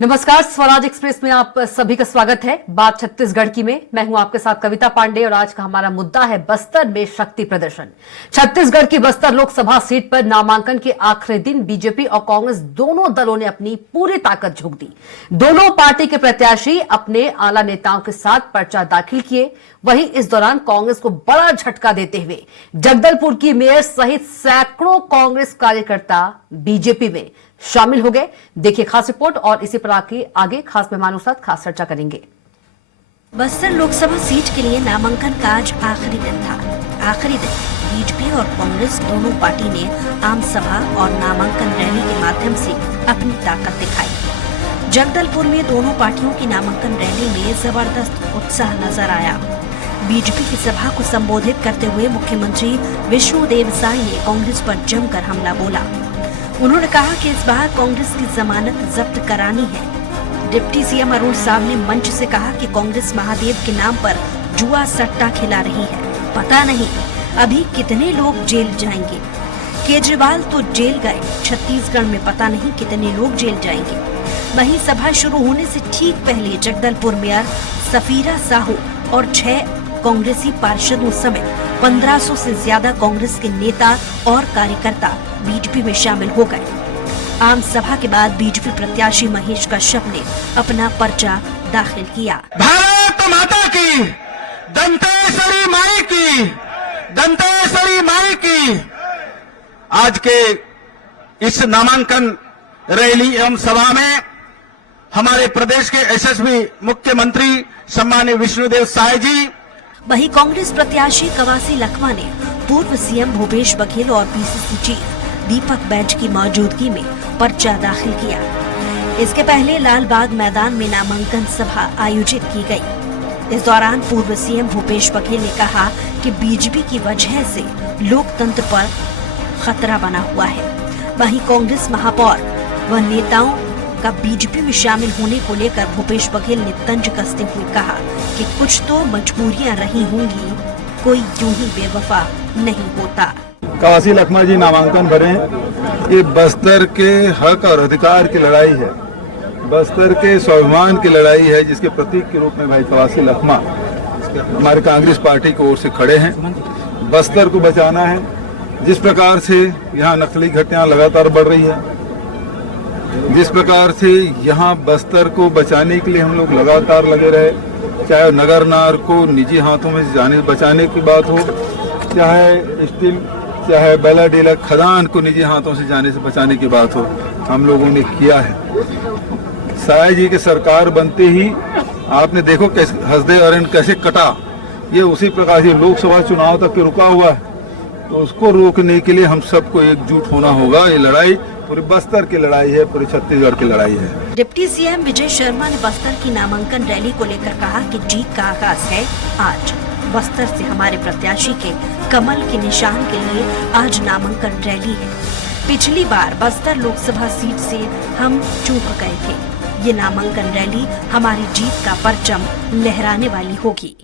नमस्कार, स्वराज एक्सप्रेस में आप सभी का स्वागत है। बात छत्तीसगढ़ की में मैं हूं आपके साथ कविता पांडे और आज का हमारा मुद्दा है बस्तर में शक्ति प्रदर्शन। छत्तीसगढ़ की बस्तर लोकसभा सीट पर नामांकन के आखिरी दिन बीजेपी और कांग्रेस दोनों दलों ने अपनी पूरी ताकत झोंक दी। दोनों पार्टी के प्रत्याशी अपने आला नेताओं के साथ पर्चा दाखिल किए। वहीं इस दौरान कांग्रेस को बड़ा झटका देते हुए जगदलपुर की मेयर सहित सैकड़ों कांग्रेस कार्यकर्ता बीजेपी में शामिल हो गए। देखिए खास रिपोर्ट और इसी पर आगे खास मेहमानों के साथ खास चर्चा करेंगे। बस्तर लोकसभा सीट के लिए नामांकन का आज आखिरी दिन था। आखिरी दिन बीजेपी और कांग्रेस दोनों पार्टी ने आम सभा और नामांकन रैली के माध्यम से अपनी ताकत दिखाई। जगदलपुर में दोनों पार्टियों की नामांकन रैली में जबरदस्त उत्साह नजर आया। बीजेपी की सभा को संबोधित करते हुए मुख्यमंत्री विष्णुदेव साय ने कांग्रेस पर जमकर हमला बोला। उन्होंने कहा कि इस बार कांग्रेस की जमानत जब्त करानी है। डिप्टी सीएम अरुण साव ने मंच से कहा कि कांग्रेस महादेव के नाम पर जुआ सट्टा खिला रही है। पता नहीं अभी कितने लोग जेल जाएंगे। केजरीवाल तो जेल गए, छत्तीसगढ़ में पता नहीं कितने लोग जेल जाएंगे। वहीं सभा शुरू होने से ठीक पहले जगदलपुर मेयर सफीरा साहू और 6 कांग्रेसी पार्षदों समेत 1500 से ज्यादा कांग्रेस के नेता और कार्यकर्ता बीजेपी में शामिल हो गए। आम सभा के बाद बीजेपी प्रत्याशी महेश कश्यप ने अपना पर्चा दाखिल किया। भारत माता की, दंतेश्वरी माई की, दंतेश्वरी माई की। आज के इस नामांकन रैली एवं सभा में हमारे प्रदेश के यशस्वी मुख्यमंत्री सम्मानीय विष्णुदेव साय जी, वहीं कांग्रेस प्रत्याशी कवासी लखमा ने पूर्व सीएम भूपेश बघेल और पीसीसी चीफ दीपक बैज की मौजूदगी में पर्चा दाखिल किया। इसके पहले लालबाग मैदान में नामांकन सभा आयोजित की गई। इस दौरान पूर्व सीएम भूपेश बघेल ने कहा कि बीजेपी की वजह से लोकतंत्र पर खतरा बना हुआ है। वहीं कांग्रेस महापौर व नेताओं का बीजेपी में शामिल होने को लेकर भूपेश बघेल ने तंज कसते हुए कहा कि कुछ तो मजबूरियां रही होंगी, कोई यूं ही बेवफा नहीं होता। कवासी लखमा जी नामांकन भरे। ये बस्तर के हक और अधिकार की लड़ाई है, बस्तर के स्वाभिमान की लड़ाई है, जिसके प्रतीक के रूप में भाई कवासी लखमा हमारे कांग्रेस पार्टी की ओर से खड़े हैं। बस्तर को बचाना है। जिस प्रकार से यहाँ नक्सली घटनाएं लगातार बढ़ रही है, जिस प्रकार से यहाँ बस्तर को बचाने के लिए हम लोग लगातार लगे रहे, चाहे नगर नार को निजी हाथों में जाने बचाने की बात हो, चाहे स्टील चाहे बेला डेला खदान को निजी हाथों से जाने से बचाने की बात हो, हम लोगों ने किया है। साय जी की सरकार बनते ही आपने देखो कैसे हसदे अरन कैसे कटा, ये उसी प्रकार से लोकसभा चुनाव तक के रुका हुआ है। तो उसको रोकने के लिए हम सबको एकजुट होना होगा। ये लड़ाई पूरी बस्तर की लड़ाई है, पूरी छत्तीसगढ़ की लड़ाई है। डिप्टी सीएम विजय शर्मा ने बस्तर की नामांकन रैली को लेकर कहा कि जीत का आगाज है आज। बस्तर से हमारे प्रत्याशी के कमल के निशान के लिए आज नामांकन रैली है। पिछली बार बस्तर लोकसभा सीट से हम चूक गए थे। ये नामांकन रैली हमारी जीत का परचम लहराने वाली होगी।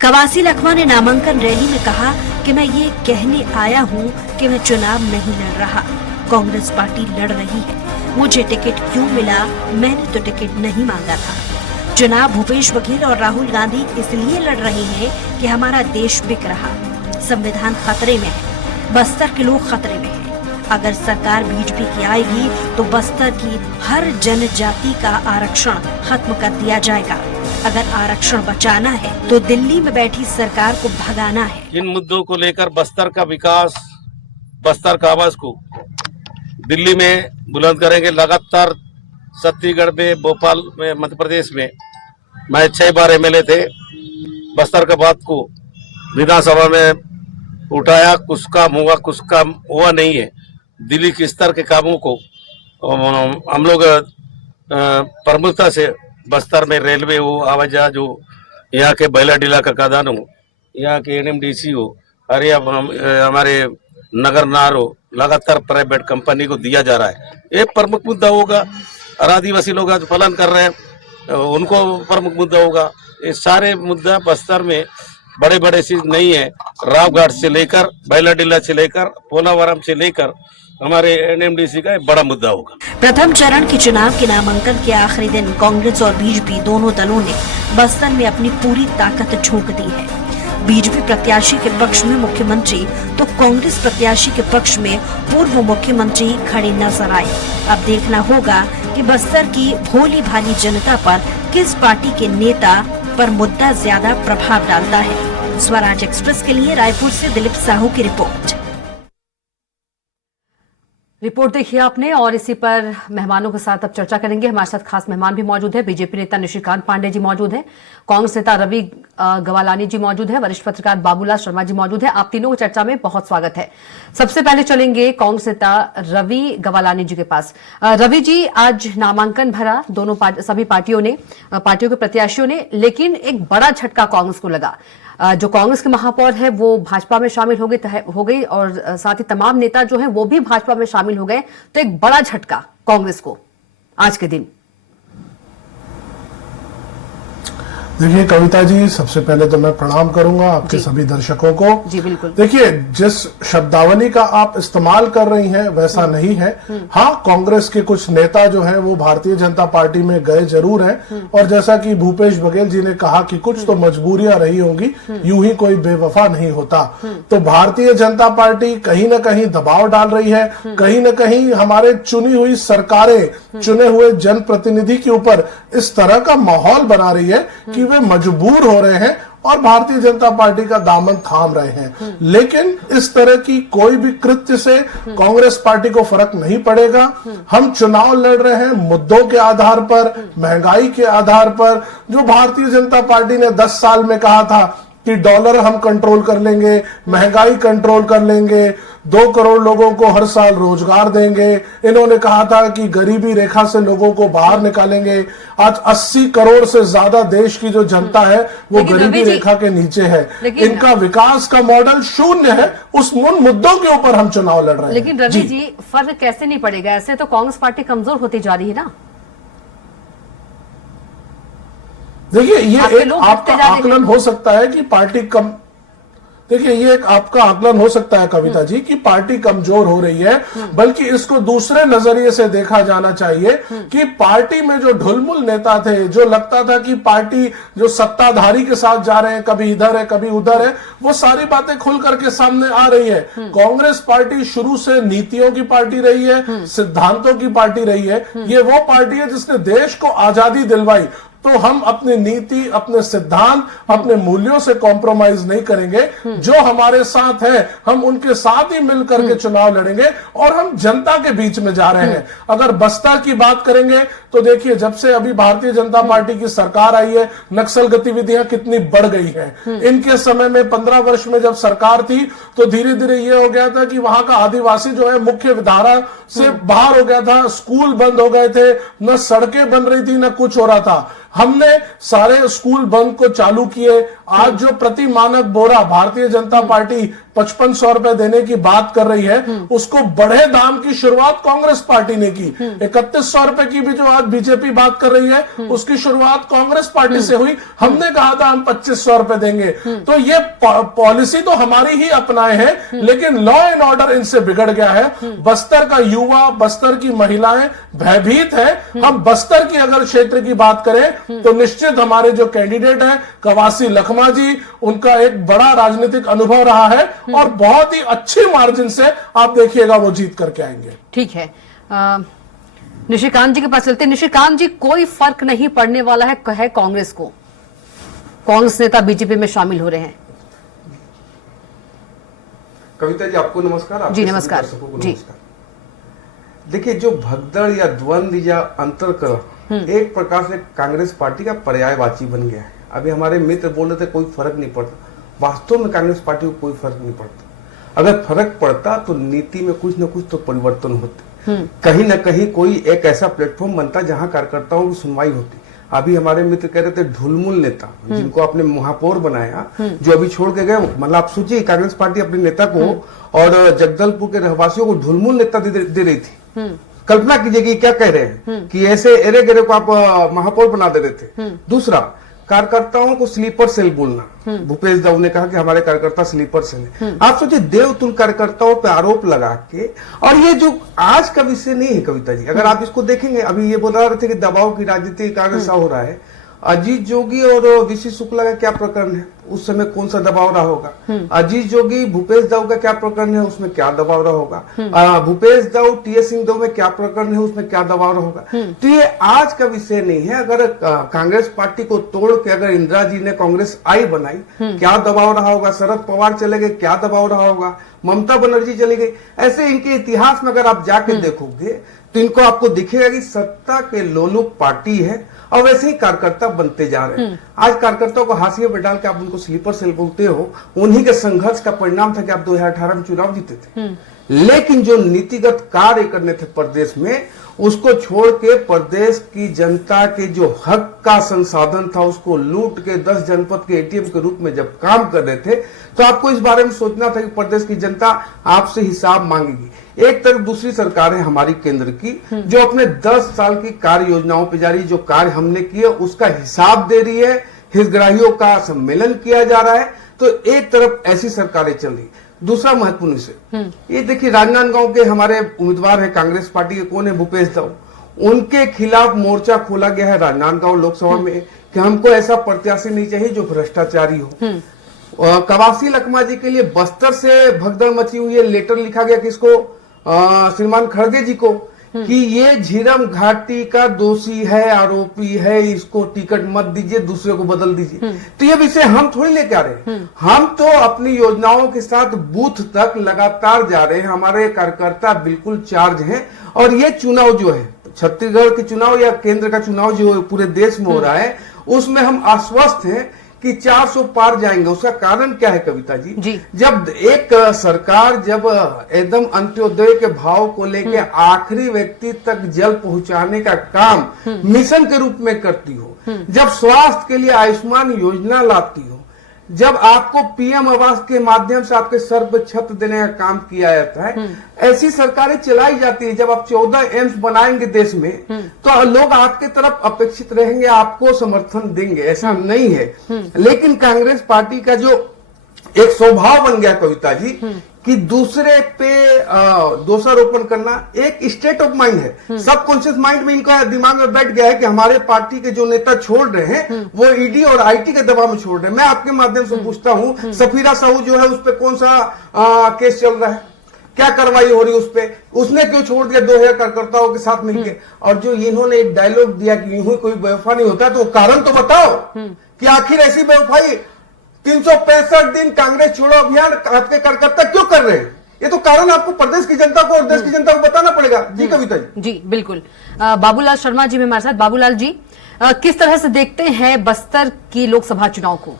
कवासी लखमा ने नामांकन रैली में कहा कि मैं ये कहने आया हूँ कि मैं चुनाव नहीं लड़ रहा, कांग्रेस पार्टी लड़ रही है। मुझे टिकट क्यों मिला? मैंने तो टिकट नहीं मांगा था। चुनाव भूपेश बघेल और राहुल गांधी इसलिए लड़ रहे हैं कि हमारा देश बिक रहा, संविधान खतरे में है, बस्तर के लोग खतरे में हैं। अगर सरकार बीजेपी की आएगी तो बस्तर की हर जनजाति का आरक्षण खत्म कर दिया जाएगा। अगर आरक्षण बचाना है तो दिल्ली में बैठी सरकार को भगाना है। इन मुद्दों को लेकर बस्तर का विकास, बस्तर का आवाज को दिल्ली में बुलंद करेंगे। लगातार छत्तीसगढ़ में, भोपाल में, मध्य प्रदेश में मैं 6 बार एमएलए थे। बस्तर का बात को विधानसभा में उठाया, कुछ काम हुआ, कुछ काम हुआ नहीं है। दिल्ली के स्तर के कामों को हम लोग प्रमुखता से बस्तर में रेलवे हो, हवाई जहाज हो, यहाँ के बैला डीला का खदान हो, यहाँ के एनएमडीसी हो, अरे अब हमारे नगर नार हो, लगातार प्राइवेट कंपनी को दिया जा रहा है। ये प्रमुख मुद्दा होगा। और आदिवासी लोग आज पालन कर रहे हैं, उनको प्रमुख मुद्दा होगा। ये सारे मुद्दा बस्तर में बड़े बड़े चीज नहीं है। रावघाट से लेकर बैलाडीला से लेकर पोलावरम से लेकर हमारे एनएमडीसी का एक बड़ा मुद्दा होगा। प्रथम चरण के चुनाव के नामांकन के आखिरी दिन कांग्रेस और बीजेपी दोनों दलों ने बस्तर में अपनी पूरी ताकत झोंक दी है। बीजेपी प्रत्याशी के पक्ष में मुख्यमंत्री तो कांग्रेस प्रत्याशी के पक्ष में पूर्व मुख्यमंत्री खड़े नजर आए। अब देखना होगा कि बस्तर की भोली भाली जनता पर किस पार्टी के नेता पर मुद्दा ज्यादा प्रभाव डालता है। स्वराज एक्सप्रेस के लिए रायपुर से दिलीप साहू की रिपोर्ट देखिए आपने, और इसी पर मेहमानों के साथ अब चर्चा करेंगे। हमारे साथ खास मेहमान भी मौजूद है। बीजेपी नेता निशिकांत पांडे जी मौजूद हैं, कांग्रेस नेता रवि गवालानी जी मौजूद है, वरिष्ठ पत्रकार बाबूलाल शर्मा जी मौजूद है। आप तीनों को चर्चा में बहुत स्वागत है। सबसे पहले चलेंगे कांग्रेस नेता रवि गवालानी जी के पास। रवि जी, आज नामांकन भरा सभी पार्टियों के प्रत्याशियों ने, लेकिन एक बड़ा झटका कांग्रेस को लगा। जो कांग्रेस के महापौर है वो भाजपा में शामिल हो गई और साथ ही तमाम नेता जो हैं वो भी भाजपा में शामिल हो गए। तो एक बड़ा झटका कांग्रेस को आज के दिन। देखिए कविता जी, सबसे पहले तो मैं प्रणाम करूंगा आपके सभी दर्शकों को। जी बिल्कुल। देखिए, जिस शब्दावली का आप इस्तेमाल कर रही हैं वैसा नहीं है। हाँ, कांग्रेस के कुछ नेता जो हैं वो भारतीय जनता पार्टी में गए जरूर हैं, और जैसा कि भूपेश बघेल जी ने कहा कि कुछ तो मजबूरियां रही होंगी, यूं ही कोई बेवफा नहीं होता। तो भारतीय जनता पार्टी कहीं ना कहीं दबाव डाल रही है, कहीं ना कहीं हमारे चुनी हुई सरकारें, चुने हुए जनप्रतिनिधि के ऊपर इस तरह का माहौल बना रही है कि वे मजबूर हो रहे हैं और भारतीय जनता पार्टी का दामन थाम रहे हैं। लेकिन इस तरह की कोई भी कृत्य से कांग्रेस पार्टी को फर्क नहीं पड़ेगा। हम चुनाव लड़ रहे हैं मुद्दों के आधार पर, महंगाई के आधार पर। जो भारतीय जनता पार्टी ने 10 साल में कहा था कि डॉलर हम कंट्रोल कर लेंगे, महंगाई कंट्रोल कर लेंगे, 2 करोड़ लोगों को हर साल रोजगार देंगे, इन्होंने कहा था कि गरीबी रेखा से लोगों को बाहर निकालेंगे। आज 80 करोड़ से ज्यादा देश की जो जनता है वो गरीबी रेखा के नीचे है। इनका विकास का मॉडल शून्य है। उस मुद्दों के ऊपर हम चुनाव लड़ रहे हैं। लेकिन रवि जी, फर्क कैसे नहीं पड़ेगा? ऐसे तो कांग्रेस पार्टी कमजोर होती जा रही है ना। देखिए, ये एक आपका आकलन हो सकता है कि पार्टी कम, देखिए ये एक आपका आकलन हो सकता है कविता जी कि पार्टी कमजोर हो रही है, बल्कि इसको दूसरे नजरिए से देखा जाना चाहिए कि पार्टी में जो ढुलमुल नेता थे, जो लगता था कि पार्टी जो सत्ताधारी के साथ जा रहे हैं, कभी इधर है कभी उधर है, वो सारी बातें खुल करके सामने आ रही है। कांग्रेस पार्टी शुरू से नीतियों की पार्टी रही है, सिद्धांतों की पार्टी रही है। ये वो पार्टी है जिसने देश को आजादी दिलवाई। तो हम अपनी नीति, अपने सिद्धांत, अपने मूल्यों से कॉम्प्रोमाइज नहीं करेंगे। जो हमारे साथ है हम उनके साथ ही मिलकर के चुनाव लड़ेंगे, और हम जनता के बीच में जा रहे हैं। अगर बस्तर की बात करेंगे तो देखिए, जब से अभी भारतीय जनता पार्टी की सरकार आई है, नक्सल गतिविधियां कितनी बढ़ गई हैं। इनके समय में 15 वर्ष में जब सरकार थी तो धीरे धीरे ये हो गया था कि वहां का आदिवासी जो है मुख्य धारा से बाहर हो गया था, स्कूल बंद हो गए थे, न सड़कें बन रही थी, न कुछ हो रहा था। हमने सारे स्कूल बंद को चालू किए। आज जो प्रति मानक बोरा भारतीय जनता पार्टी 5500 रुपए देने की बात कर रही है, उसको बढ़े दाम की शुरुआत कांग्रेस पार्टी ने की। 3100 रुपए की भी जो आज बीजेपी बात कर रही है, उसकी शुरुआत कांग्रेस पार्टी से हुई। हमने कहा था हम 2500 रुपए देंगे। तो ये पॉलिसी तो हमारी ही अपनाए हैं, लेकिन लॉ एंड ऑर्डर इनसे बिगड़ गया है। बस्तर का युवा, बस्तर की महिलाएं भयभीत है। हम बस्तर की अगर क्षेत्र की बात करें तो निश्चित हमारे जो कैंडिडेट हैं कवासी लखमा जी, उनका एक बड़ा राजनीतिक अनुभव रहा है और बहुत ही अच्छी मार्जिन से आप देखिएगा वो जीत करके आएंगे। ठीक है, निशिकांत जी के पास चलते हैं। निशिकांत जी, कोई फर्क नहीं पड़ने वाला है कांग्रेस को, कांग्रेस नेता बीजेपी में शामिल हो रहे हैं। कविता जी आपको नमस्कार। जी नमस्कार जी। देखिए, जो भगदड़ या द्वंद या अंतरकलह एक प्रकार से कांग्रेस पार्टी का पर्यायवाची बन गया है। अभी हमारे मित्र बोल रहे थे कोई फर्क नहीं पड़ता। वास्तव में कांग्रेस पार्टी को कोई फर्क नहीं पड़ता। अगर फर्क पड़ता तो नीति में कुछ न कुछ तो परिवर्तन होते, कहीं ना कहीं कोई एक ऐसा प्लेटफॉर्म बनता जहां कार्यकर्ताओं की सुनवाई होती। अभी हमारे मित्र कह रहे थे ढुलमुल नेता जिनको आपने महापौर बनाया, जो अभी छोड़ के गए, मतलब आप सोचिए कांग्रेस पार्टी अपने नेता को और जगदलपुर के रहवासियों को ढुलमुल नेता दे रही थी। कल्पना कीजिए कि क्या कह रहे हैं कि ऐसे एरे गेरे को आप महापौर बना दे रहे थे। दूसरा, कार्यकर्ताओं को स्लीपर सेल बोलना, भूपेश दाऊ ने कहा कि हमारे कार्यकर्ता स्लीपर सेल है। आप सोचिए देवतुल कार्यकर्ताओं पे आरोप लगा के, और ये जो आज का विषय नहीं है कविता जी, अगर आप इसको देखेंगे, अभी ये बोल रहे थे कि दबाव की राजनीति कांग्रेस हो रहा है। अजीत जोगी और वीसी शुक्ला का क्या प्रकरण है, उस समय कौन सा दबाव रहा होगा? अजीत जोगी भूपेश दाऊ का क्या प्रकरण है, उसमें क्या दबाव रहा होगा? भूपेश दाऊ टीएस सिंहदेव में क्या प्रकरण है, उसमें क्या दबाव रहा होगा? तो ये आज का विषय नहीं है। अगर कांग्रेस पार्टी को तोड़ के अगर इंदिरा जी ने कांग्रेस आई बनाई, क्या दबाव रहा होगा? शरद पवार चले गए, क्या दबाव रहा होगा? ममता बनर्जी चली गई। ऐसे इनके इतिहास में अगर आप जाके देखोगे तो इनको आपको दिखेगा कि सत्ता के लोलुप पार्टी है, और वैसे ही कार्यकर्ता बनते जा रहे हैं। आज कार्यकर्ताओं को हाशिए पे डाल के आप उनको स्लीपर सेल बोलते हो, उन्हीं के संघर्ष का परिणाम था कि आप 2018 में चुनाव जीते थे। लेकिन जो नीतिगत कार्य करने थे प्रदेश में, उसको छोड़ के प्रदेश की जनता के जो हक का संसाधन था उसको लूट के 10 जनपद के एटीएम के रूप में जब काम कर रहे थे, तो आपको इस बारे में सोचना था कि प्रदेश की जनता आपसे हिसाब मांगेगी। एक तरफ दूसरी सरकार है हमारी केंद्र की, जो अपने 10 साल की कार्य योजनाओं पर जा रही, जो कार्य हमने किए उसका हिसाब दे रही है, हितग्राहियों का सम्मेलन किया जा रहा है। तो एक तरफ ऐसी सरकारें चल रही। दूसरा महत्वपूर्ण विषय ये देखिए, राजनांदगांव के हमारे उम्मीदवार है कांग्रेस पार्टी के, कौन है? भूपेश दाऊ। उनके खिलाफ मोर्चा खोला गया है राजनांदगांव लोकसभा में कि हमको ऐसा प्रत्याशी नहीं चाहिए जो भ्रष्टाचारी हो। कवासी लखमा जी के लिए बस्तर से भगदड़ मची हुई है। लेटर लिखा गया किसको? श्रीमान खड़गे जी को, कि ये झीरम घाटी का दोषी है, आरोपी है, इसको टिकट मत दीजिए, दूसरे को बदल दीजिए। तो ये विषय हम थोड़ी लेके आ रहे हैं। हम तो अपनी योजनाओं के साथ बूथ तक लगातार जा रहे हैं। हमारे कार्यकर्ता बिल्कुल चार्ज हैं। और ये चुनाव जो है, छत्तीसगढ़ के चुनाव या केंद्र का चुनाव जो पूरे देश में हो रहा है, उसमें हम आश्वस्त हैं कि 400 पार जाएंगे। उसका कारण क्या है कविता जी? जब एक सरकार जब एकदम अंत्योदय के भाव को लेके आखिरी व्यक्ति तक जल पहुंचाने का काम मिशन के रूप में करती हो, जब स्वास्थ्य के लिए आयुष्मान योजना लाती हो, जब आपको पीएम आवास के माध्यम से आपके सर पर छत देने का काम किया जाता है, ऐसी सरकारें चलाई जाती है। जब आप 14 एम्स बनाएंगे देश में, तो लोग आपके तरफ अपेक्षित रहेंगे, आपको समर्थन देंगे, ऐसा नहीं है। लेकिन कांग्रेस पार्टी का जो एक स्वभाव बन गया कविता जी, कि दूसरे पे दोषारोपण करना एक स्टेट ऑफ माइंड है। सबकॉन्शियस माइंड में इनका दिमाग में बैठ गया है कि हमारे पार्टी के जो नेता छोड़ रहे हैं वो ईडी और आईटी के दबाव में छोड़ रहे हैं। मैं आपके माध्यम से पूछता हूं, सफीरा साहू जो है उस पर कौन सा केस चल रहा है? क्या कार्रवाई हो रही है उस पे? उसने क्यों छोड़ दिया 2000 कार्यकर्ताओं के साथ मिलकर? और जो इन्होंने एक डायलॉग दिया कि यूं ही कोई बेवफा नहीं होता, तो कारण तो बताओ कि आखिर ऐसी बेवफाई 365 दिन कांग्रेस छोड़ो अभियान आपके कार्यकर्ता क्यों कर रहे हैं? ये तो कारण आपको प्रदेश की जनता को और देश की जनता को बताना पड़ेगा। जी कविता जी। बिल्कुल। बाबूलाल शर्मा जी में हमारे साथ। बाबूलाल जी, किस तरह से देखते हैं बस्तर की लोकसभा चुनाव को?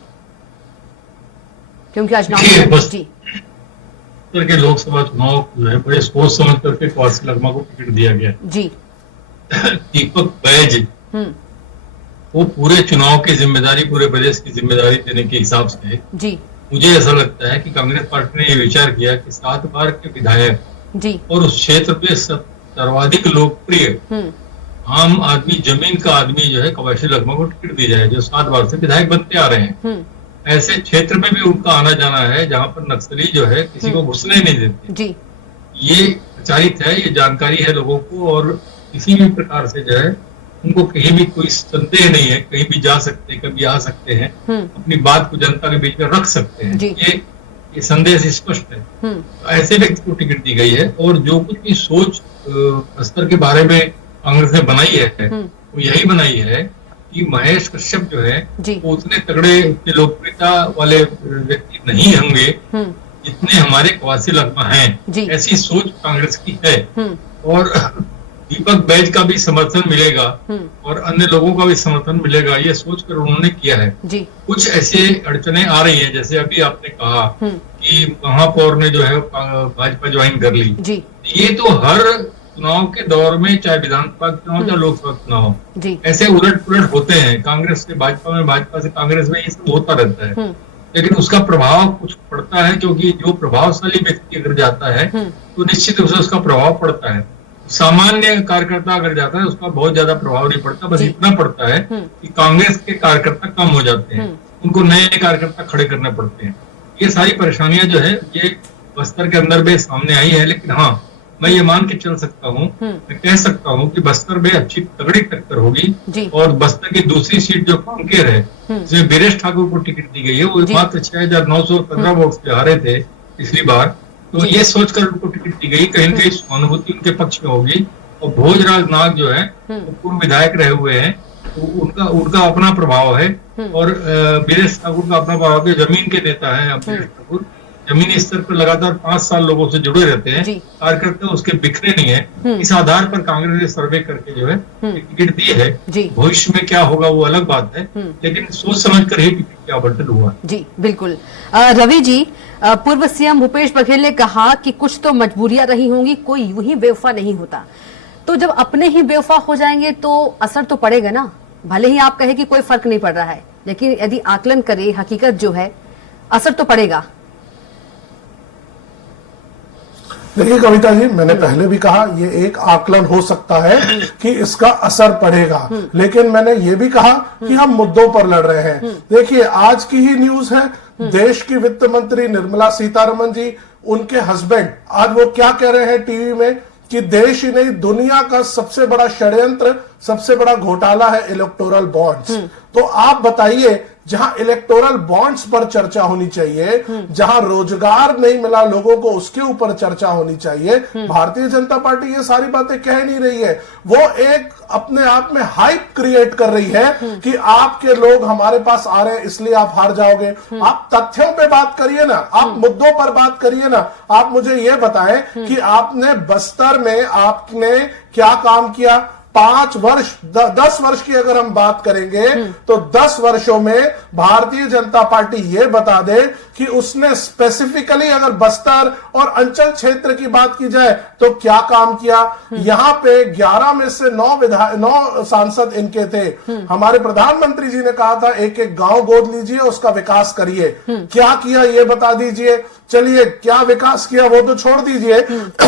क्योंकि आज बस्तर के लोकसभा चुनाव जो है बड़े सोच समझ करके कवासी लखमा को टिकट दिया गया जी। दीपक बैज वो पूरे चुनाव की जिम्मेदारी, पूरे प्रदेश की जिम्मेदारी देने के हिसाब से जी मुझे ऐसा लगता है कि कांग्रेस पार्टी ने ये विचार किया कि 7 बार के विधायक जी और उस क्षेत्र पे सर्वाधिक लोकप्रिय आम आदमी, जमीन का आदमी जो है कवासी लखमा को टिकट दी जाए, जो 7 बार से विधायक बनते आ रहे हैं। ऐसे क्षेत्र में भी उनका आना जाना है जहां पर नक्सली जो है किसी को घुसने नहीं देते जी। ये प्रचारित है, ये जानकारी है लोगों को, और किसी भी प्रकार से जो है उनको कहीं भी कोई संदेह नहीं है, कहीं भी जा सकते हैं, कभी आ सकते हैं, अपनी बात को जनता के बीच में रख सकते हैं। ये संदेश स्पष्ट है। तो ऐसे व्यक्ति को टिकट दी गई है। और जो कुछ भी सोच बस्तर के बारे में कांग्रेस ने बनाई है वो यही बनाई है कि महेश कश्यप जो है वो उतने तगड़े, उतने लोकप्रियता वाले व्यक्ति नहीं होंगे जितने हमारे कवासी लखमा हैं। ऐसी सोच कांग्रेस की है। और दीपक बैज का भी समर्थन मिलेगा और अन्य लोगों का भी समर्थन मिलेगा, ये सोचकर उन्होंने किया है जी। कुछ ऐसे अड़चने आ रही हैं, जैसे अभी आपने कहा कि महापौर ने जो है भाजपा ज्वाइन कर ली जी। ये तो हर चुनाव के दौर में, चाहे विधानसभा चुनाव चाहे लोकसभा चुनाव, जी ऐसे उलट पुलट होते हैं। कांग्रेस से भाजपा में, भाजपा से कांग्रेस में, ये सब होता रहता है। लेकिन उसका प्रभाव कुछ पड़ता है, क्योंकि जो प्रभावशाली व्यक्ति अगर जाता है तो निश्चित रूप से उसका प्रभाव पड़ता है। सामान्य कार्यकर्ता अगर जाता है उसका बहुत ज्यादा प्रभाव नहीं पड़ता, बस इतना पड़ता है कि कांग्रेस के कार्यकर्ता कम हो जाते हैं, उनको नए कार्यकर्ता खड़े करने पड़ते हैं। ये सारी परेशानियां जो है ये बस्तर के अंदर भी सामने आई है। लेकिन हाँ, मैं ये मान के चल सकता हूँ, मैं कह सकता हूँ कि बस्तर में अच्छी तगड़ी टक्कर होगी। और बस्तर की दूसरी सीट जो कांकेर है, जिसमें बीरेश ठाकुर को टिकट दी गई है, वो मात्र 6,915 वोट से हारे थे पिछली बार। तो ये सोचकर उनको टिकट दी गई, कहीं ना कहीं सहानुभूति उनके पक्ष में होगी। और भोजराज नाग जो है वो पूर्व विधायक रहे हुए हैं, तो उनका अपना प्रभाव है। और बीरेश ठाकुर का अपना प्रभाव है, जमीन के नेता है। अब बीरेश ठाकुर जमीनी स्तर पर लगातार 5 साल लोगों से जुड़े रहते हैं, कार्यकर्ता उसके बिखरे नहीं है। इस आधार पर कांग्रेस ने सर्वे करके जो है टिकट दी है। भविष्य में क्या होगा वो अलग बात है, लेकिन सोच समझ कर ही टिकट का आवंटन हुआ। जी बिल्कुल। रवि जी, पूर्व सीएम भूपेश बघेल ने कहा कि कुछ तो मजबूरियां रही होंगी, कोई यूं ही बेवफा नहीं होता। तो जब अपने ही बेवफा हो जाएंगे तो असर तो पड़ेगा ना। भले ही आप कहे कि कोई फर्क नहीं पड़ रहा है, लेकिन यदि आकलन करे हकीकत जो है, असर तो पड़ेगा। देखिए कविता जी, मैंने पहले भी कहा ये एक आकलन हो सकता है कि इसका असर पड़ेगा, लेकिन मैंने ये भी कहा कि हम मुद्दों पर लड़ रहे हैं। देखिए आज की ही न्यूज है, देश की वित्त मंत्री निर्मला सीतारमण जी, उनके हस्बैंड आज वो क्या कह रहे हैं टीवी में कि देश ही नहीं दुनिया का सबसे बड़ा षड्यंत्र, सबसे बड़ा घोटाला है इलेक्टोरल बॉन्ड्स। तो आप बताइए, जहां इलेक्टोरल बॉन्ड्स पर चर्चा होनी चाहिए, जहां रोजगार नहीं मिला लोगों को उसके ऊपर चर्चा होनी चाहिए, भारतीय जनता पार्टी ये सारी बातें कह नहीं रही है। वो एक अपने आप में हाइप क्रिएट कर रही है कि आपके लोग हमारे पास आ रहे हैं इसलिए आप हार जाओगे। आप तथ्यों पे बात करिए ना, आप मुद्दों पर बात करिए ना। आप मुझे ये बताएं कि आपने बस्तर में आपने क्या काम किया। 5 वर्ष 10 वर्ष की अगर हम बात करेंगे तो 10 वर्षों में भारतीय जनता पार्टी ये बता दे कि उसने स्पेसिफिकली अगर बस्तर और अंचल क्षेत्र की बात की जाए तो क्या काम किया। यहां पे 11 में से 9 सांसद इनके थे। हमारे प्रधानमंत्री जी ने कहा था एक एक गांव गोद लीजिए, उसका विकास करिए। क्या किया ये बता दीजिए। चलिए क्या विकास किया वो तो छोड़ दीजिए,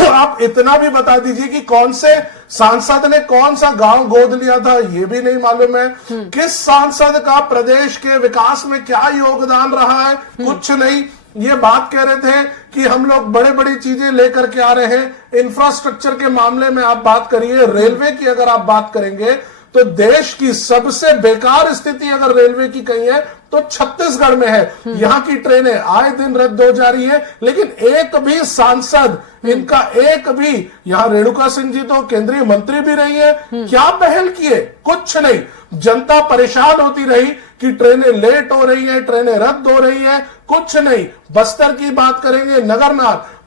आप इतना भी बता दीजिए कि कौन से सांसद ने कौन सा गांव गोद लिया था, ये भी नहीं मालूम है। किस सांसद का प्रदेश के विकास में क्या योगदान रहा है, कुछ नहीं। ये बात कह रहे थे कि हम लोग बड़े बड़ी चीजें लेकर के आ रहे हैं। इंफ्रास्ट्रक्चर के मामले में आप बात करिए, रेलवे की अगर आप बात करेंगे तो देश की सबसे बेकार स्थिति अगर रेलवे की कहीं है तो छत्तीसगढ़ में है। यहां की ट्रेनें आए दिन रद्द हो जा रही है, लेकिन एक भी सांसद इनका एक भी, यहां रेणुका सिंह जी तो केंद्रीय मंत्री भी रही है, क्या पहल किए, कुछ नहीं। जनता परेशान होती रही कि ट्रेनें लेट हो रही हैं, ट्रेनें रद्द हो रही हैं, कुछ नहीं। बस्तर की बात करेंगे,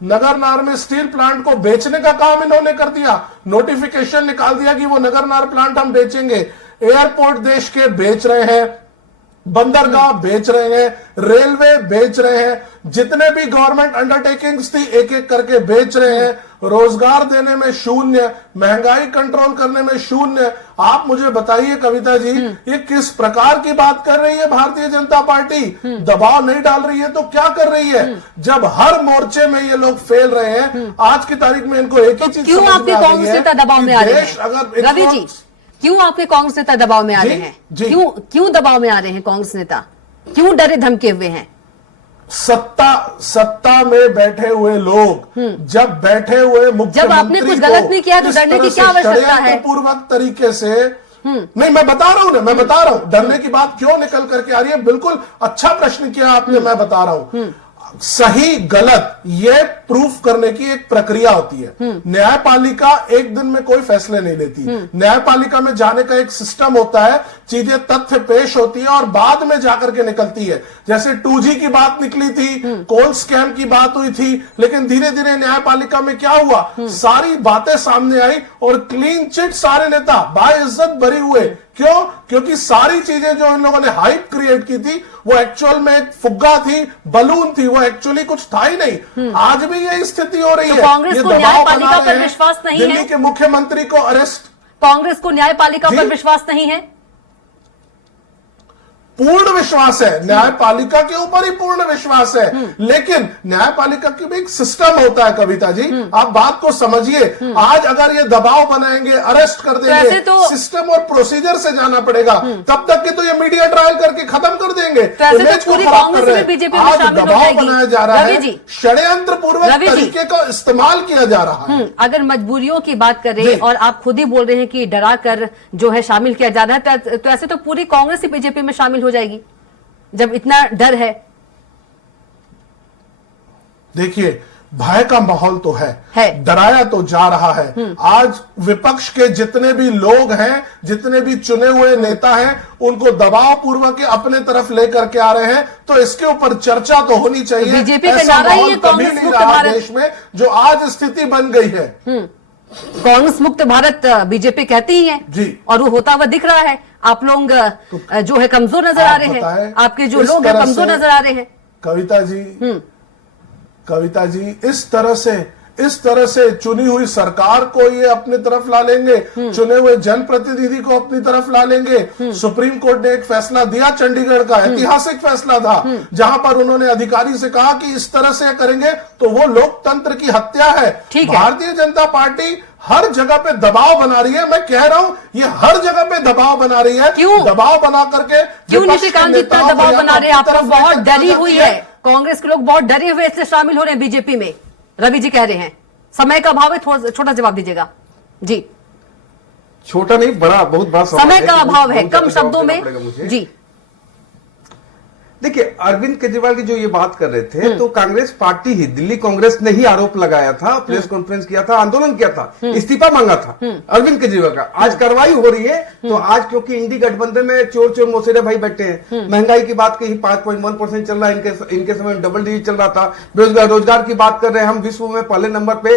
नगरनार में स्टील प्लांट को बेचने का काम इन्होंने कर दिया। नोटिफिकेशन निकाल दिया कि वो नगरनार प्लांट हम बेचेंगे। एयरपोर्ट देश के बेच रहे हैं, बंदरगाह बेच रहे हैं, रेलवे बेच रहे हैं, जितने भी गवर्नमेंट अंडरटेकिंग्स थी एक एक करके बेच रहे हैं। रोजगार देने में शून्य, महंगाई कंट्रोल करने में शून्य। आप मुझे बताइए कविता जी, ये किस प्रकार की बात कर रही है भारतीय जनता पार्टी। दबाव नहीं डाल रही है तो क्या कर रही है, जब हर मोर्चे में ये लोग फेल रहे हैं। आज की तारीख में इनको एक ही चीज क्यों आपके कांग्रेस नेता दबाव में आ रहे हैं रवि जी? क्यों आपके कांग्रेस नेता दबाव में आ रहे हैं? क्यों दबाव में आ रहे हैं कांग्रेस नेता? क्यों डरे धमके हुए हैं? सत्ता में बैठे हुए लोग जब बैठे हुए मुख्यमंत्री, जब आपने कुछ गलत नहीं किया तो डरने की क्या आवश्यकता है? पूर्वक तरीके से नहीं, मैं बता रहा हूं ना, मैं बता रहा हूं डरने की बात क्यों निकल करके आ रही है। बिल्कुल अच्छा प्रश्न किया आपने, मैं बता रहा हूं। सही गलत ये प्रूफ करने की एक प्रक्रिया होती है। न्यायपालिका एक दिन में कोई फैसले नहीं लेती। न्यायपालिका में जाने का एक सिस्टम होता है, चीजें तथ्य पेश होती है और बाद में जाकर के निकलती है। जैसे 2G की बात निकली थी, कोल स्कैम की बात हुई थी, लेकिन धीरे धीरे न्यायपालिका में क्या हुआ, सारी बातें सामने आई और क्लीन चिट सारे नेता बाइज्जत बरी हुए। क्यों? क्योंकि सारी चीजें जो इन लोगों ने हाइप क्रिएट की थी वो एक्चुअल में एक फुग्गा थी, बलून थी, वो एक्चुअली कुछ था ही नहीं। आज भी यही स्थिति हो रही तो है। कांग्रेस ये को दबाव न्यायपालिका बना रहे पर हैं। विश्वास नहीं है? दिल्ली के मुख्यमंत्री को अरेस्ट, कांग्रेस को न्यायपालिका जी? पर विश्वास नहीं है? पूर्ण विश्वास है, न्यायपालिका के ऊपर ही पूर्ण विश्वास है, लेकिन न्यायपालिका की भी एक सिस्टम होता है कविता जी, आप बात को समझिए। आज अगर ये दबाव बनाएंगे, अरेस्ट कर देंगे, सिस्टम और प्रोसीजर से जाना पड़ेगा, तब तक कि तो ये मीडिया ट्रायल करके खत्म कर देंगे। इमेज को खराब कर रहे हैं। आज दबाव बनाया जा रहा है, षड्यंत्र पूर्वक तरीके का इस्तेमाल किया जा रहा है। अगर मजबूरियों की बात करें और आप खुद ही बोल रहे हैं कि डरा कर जो है शामिल किया जा रहा है, तो ऐसे तो पूरी कांग्रेस ही बीजेपी में शामिल हो जाएगी जब इतना डर है। देखिए, भय का माहौल तो है, डराया तो जा रहा है। आज विपक्ष के जितने भी लोग हैं, जितने भी चुने हुए नेता हैं, उनको दबाव पूर्वक अपने तरफ लेकर के आ रहे हैं, तो इसके ऊपर चर्चा तो होनी चाहिए। बीजेपी का ऐसा नारा ही माहौल है कभी कांग्रेस नहीं मुक्त रहा भारत देश में, जो आज स्थिति बन गई है। कांग्रेस मुक्त भारत बीजेपी कहती ही है जी, और वो होता हुआ दिख रहा है। आप लोग जो है कमजोर नजर आ रहे हैं, आपके जो लोग हैं कमजोर नजर आ रहे हैं। कविता जी, इस तरह से चुनी हुई सरकार को ये अपनी तरफ ला लेंगे, चुने हुए जनप्रतिनिधि को अपनी तरफ ला लेंगे। सुप्रीम कोर्ट ने एक फैसला दिया, चंडीगढ़ का ऐतिहासिक फैसला था, जहां पर उन्होंने अधिकारी से कहा कि इस तरह से करेंगे तो वो लोकतंत्र की हत्या है। भारतीय जनता पार्टी हर जगह पे दबाव बना रही है। मैं कह रहा हूं, ये हर जगह पे दबाव बना रही है। क्यों दबाव बना करके? क्यों निशिकांत इतना दबाव बना रहे हैं? आप लोग बहुत डरी हुई है, कांग्रेस के लोग बहुत डरे हुए इसलिए शामिल हो रहे हैं बीजेपी में। रवि जी कह रहे हैं समय का अभाव है, थोड़ा छोटा जवाब दीजिएगा जी। छोटा नहीं, बड़ा, बहुत बड़ा समय का अभाव है, कम शब्दों में जी। देखिए, अरविंद केजरीवाल की जो ये बात कर रहे थे, तो कांग्रेस पार्टी ही, दिल्ली कांग्रेस ने ही आरोप लगाया था, प्रेस कॉन्फ्रेंस किया था, आंदोलन किया था, इस्तीफा मांगा था अरविंद केजरीवाल का। आज कार्रवाई हो रही है, तो आज क्योंकि इंडी गठबंधन में चोर चोर मौसेरे भाई बैठे हैं, महंगाई की बात कही 5.1% चल रहा है, इनके समय में डबल डिजिट चल रहा था। रोजगार की बात कर रहे हैं, हम विश्व में पहले नंबर पे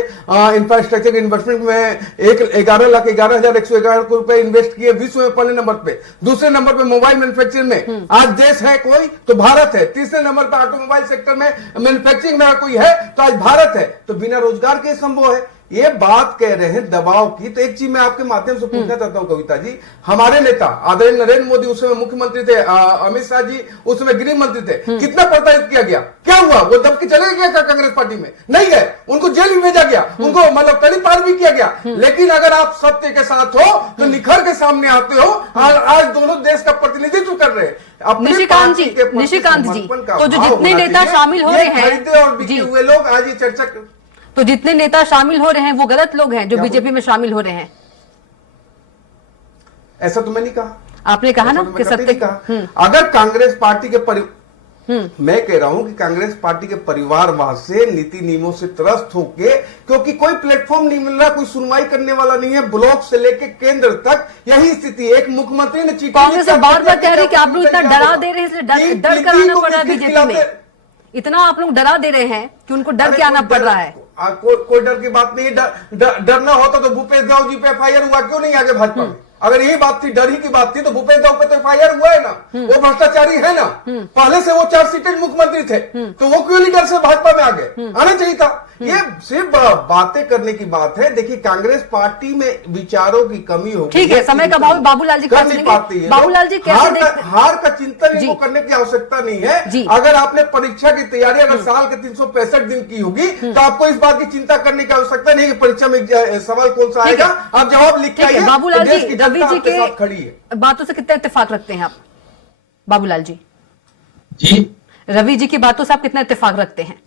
इंफ्रास्ट्रक्चर इन्वेस्टमेंट में 11,11,111 करोड़ रुपए इन्वेस्ट किए, विश्व में पहले नंबर पे। दूसरे नंबर पे मोबाइल मैन्युफैक्चरिंग में आज देश है कोई तो भारत है। तीसरे नंबर पर ऑटोमोबाइल सेक्टर में मैन्युफैक्चरिंग में कोई है तो आज भारत है। तो बिना रोजगार के संभव है। ये बात कह रहे हैं दबाव की, तो एक चीज मैं आपके माध्यम से पूछना चाहता हूं कविता जी, हमारे नेता आदरणीय नरेंद्र मोदी उस समय मुख्यमंत्री थे, अमित शाह जी उस समय गृह मंत्री थे, कितना प्रताड़ित किया गया? क्या हुआ? वो दब के चले गए क्या कांग्रेस पार्टी में? नहीं गए, उनको जेल भी भेजा गया, उनको मतलब तड़ी पार भी किया गया। लेकिन अगर आप सत्य के साथ हो तो निखर के सामने आते हो। आज दोनों देश का प्रतिनिधित्व कर रहे हैं। निशिकांत जी, तो जो जितने नेता शामिल हो रहे हैं और बिके हुए लोग आज ये चर्चा, तो जितने नेता शामिल हो रहे हैं वो गलत लोग हैं जो बीजेपी में शामिल हो रहे हैं? ऐसा तो मैं नहीं कहा। आपने कहा ना कि सत्य कहा। अगर कांग्रेस पार्टी के मैं कह रहा हूं कि कांग्रेस पार्टी के परिवारवाद से, नीति नियमों से त्रस्त होके, क्योंकि कोई प्लेटफॉर्म नहीं मिल रहा, कोई सुनवाई करने वाला नहीं है, ब्लॉक से लेके केंद्र तक यही स्थिति है। एक मुख्यमंत्री ने चिट्ठी कांग्रेस बार बार कह रही है कि आप लोग इतना डरा दे रहे हैं, इसलिए डर कर आना पड़ रहा है बीजेपी में। इतना आप लोग डरा दे रहे हैं कि उनको डर के आना पड़ रहा है। कोई डर की बात नहीं। डरना होता तो भूपेश दाऊ जी पे एफआईआर हुआ क्यों नहीं आगे भाजपा में? अगर यही बात थी, डर ही की बात थी, तो भूपेश दाऊ पे तो एफआईआर हुआ है ना, वो भ्रष्टाचारी है ना, पहले से वो चार्जशीटेड मुख्यमंत्री थे, तो वो क्यों नहीं डर से भाजपा में आ गए? आना चाहिए था। ये सिर्फ बातें करने की बात है। देखिए, कांग्रेस पार्टी में विचारों की कमी होगी। ठीक है, समय का अभाव। बाबूलाल जी कर नहीं पाती है। बाबूलाल जी हार का चिंतन इनको करने की आवश्यकता नहीं है। अगर आपने परीक्षा की तैयारी अगर साल के 365 दिन की होगी तो आपको इस बात की चिंता करने की आवश्यकता नहीं कि परीक्षा में सवाल कौन सा आएगा, आप जवाब लिख के आइए। बाबूलाल जी, रवि जी के बातों से कितना इत्तेफाक रखते हैं आप? बाबूलाल जी, रवि जी की बातों से आप कितना इत्तेफाक रखते हैं?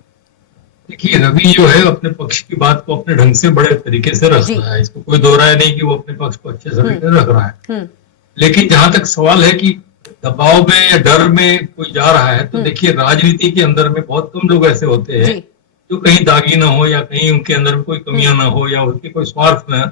देखिए, रवि जो है अपने पक्ष की बात को अपने ढंग से बड़े तरीके से रख रहा है, इसको कोई दो राय नहीं कि वो अपने पक्ष को अच्छे से रख रहा है। लेकिन जहां तक सवाल है कि दबाव में या डर में कोई जा रहा है, तो देखिए, राजनीति के अंदर में बहुत कम लोग ऐसे होते हैं जो कहीं दागी ना हो या कहीं उनके अंदर में कोई कमियां ना हो या उनके कोई स्वार्थ न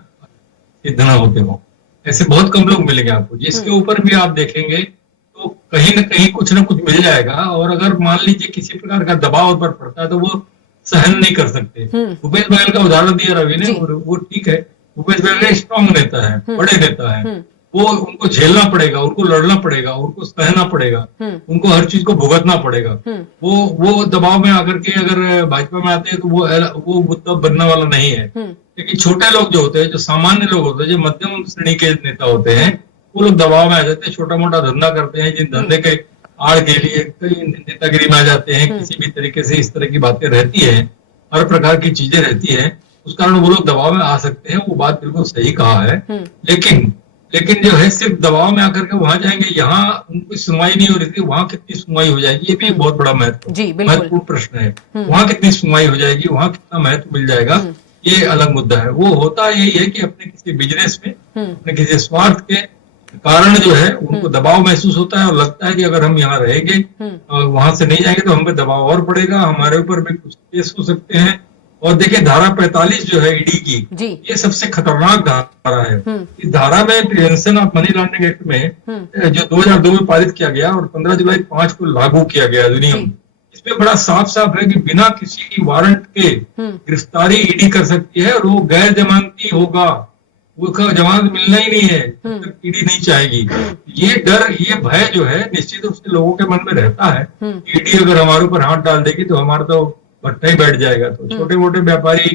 सिद्ध ना होते हो। ऐसे बहुत कम लोग मिलेंगे आपको, जिसके ऊपर भी आप देखेंगे तो कहीं ना कहीं कुछ ना कुछ मिल जाएगा। और अगर मान लीजिए किसी प्रकार का दबाव पर पड़ता है तो वो सहन नहीं कर सकते। भूपेश बघेल का उदाहरण दिया रवि ने, वो ठीक है, भूपेश बघेल स्ट्रॉन्ग नेता है, बड़े नेता है, वो उनको झेलना पड़ेगा, उनको लड़ना पड़ेगा, उनको सहना पड़ेगा, उनको हर चीज को भुगतना पड़ेगा। वो दबाव में आकर के अगर भाजपा में आते हैं तो वो मुद्दा बनने वाला नहीं है। लेकिन छोटे लोग जो होते हैं, जो सामान्य लोग होते हैं, जो मध्यम श्रेणी के नेता होते हैं, वो लोग दबाव में आ जाते हैं, छोटा मोटा धंधा करते हैं, जिन धंधे के आड़ के लिए कई नेतागिरी में आ जाते हैं, किसी भी तरीके से इस तरह की बातें रहती है, हर प्रकार की चीजें रहती है, उस कारण वो लोग दबाव में आ सकते हैं। वो बात बिल्कुल सही कहा है। लेकिन जो है सिर्फ दबाव में आकर के वहां जाएंगे, यहाँ उनकी सुनवाई नहीं हो रही थी, वहां कितनी सुनवाई हो जाएगी, ये भी एक बहुत बड़ा महत्वपूर्ण प्रश्न है। वहां कितनी सुनवाई हो जाएगी, वहां कितना महत्व मिल जाएगा, ये अलग मुद्दा है। वो होता यही है कि अपने किसी बिजनेस में, अपने किसी स्वार्थ के कारण जो है उनको दबाव महसूस होता है और लगता है कि अगर हम यहाँ रहेंगे, वहां से नहीं जाएंगे तो हम पे दबाव और पड़ेगा, हमारे ऊपर भी कुछ केस हो सकते हैं। और देखिए धारा 45 जो है ईडी की, ये सबसे खतरनाक धारा है। इस धारा में prevention of money laundering act में जो 2002 में पारित किया गया और 15 जुलाई 5 को लागू किया गया अधिनियम, इसमें बड़ा साफ साफ है कि बिना किसी की वारंट के गिरफ्तारी ईडी कर सकती है और वो गैर जमानती होगा, वो जमानत मिलना ही नहीं है जब तक ईडी नहीं चाहेगी। ये डर, ये भय जो है निश्चित रूप से लोगों के मन में रहता है। ईडी अगर हमारे ऊपर हाथ डाल देगी तो हमारा तो भट्टा ही बैठ जाएगा। तो छोटे मोटे व्यापारी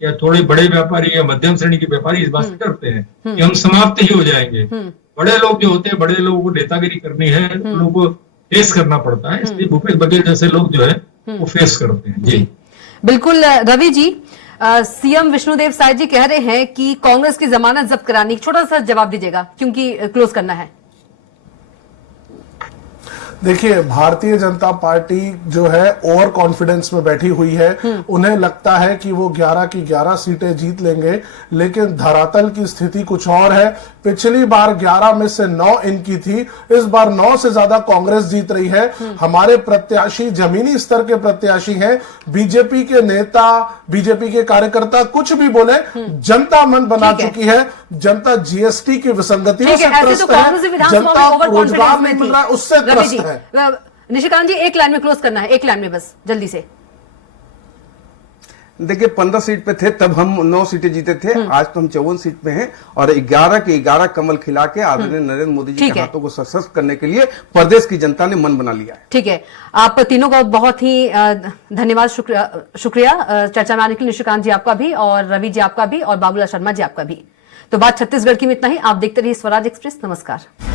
या थोड़े बड़े व्यापारी या मध्यम श्रेणी के व्यापारी इस बात से डरते हैं कि हम समाप्त ही हो जाएंगे। बड़े लोग जो होते हैं, बड़े लोगों को नेतागिरी करनी है, लोगों को फेस करना पड़ता है, इसलिए भूपेश बघेल जैसे लोग जो है वो फेस करते हैं। जी बिल्कुल रवि जी, सीएम विष्णुदेव साय जी कह रहे हैं कि कांग्रेस की जमानत जब्त करानी, छोटा सा जवाब दीजिएगा क्योंकि क्लोज करना है। देखिए, भारतीय जनता पार्टी जो है ओवर कॉन्फिडेंस में बैठी हुई है। उन्हें लगता है कि वो 11 की 11 सीटें जीत लेंगे, लेकिन धरातल की स्थिति कुछ और है। पिछली बार 11 में से 9 इनकी थी, इस बार 9 से ज्यादा कांग्रेस जीत रही है। हमारे प्रत्याशी जमीनी स्तर के प्रत्याशी हैं। बीजेपी के नेता, बीजेपी के कार्यकर्ता कुछ भी बोले, जनता मन बना चुकी है। जनता जीएसटी की विसंगतियों से त्रस्त है, जनता रोजगार नहीं मिल रहा है उससे त्रस्त है। निशिकांत जी, एक लाइन में क्लोज करना है, एक लाइन में बस जल्दी से। देखिए 15 सीट पे थे तब हम 9 सीटें जीते थे, आज तो हम 54 सीट पे हैं और 11 के 11 कमल खिला के आदरणीय नरेंद्र मोदी जी के हाथों को सशक्त करने के लिए प्रदेश की जनता ने मन बना लिया है। ठीक है, आप तीनों का बहुत ही धन्यवाद, शुक्रिया चर्चा में आने के लिए। निशिकांत जी आपका भी, और रवि जी आपका भी, और बाबूलाल शर्मा जी आपका भी। तो बात छत्तीसगढ़ की में इतना ही। आप देखते रहिए स्वराज एक्सप्रेस। नमस्कार।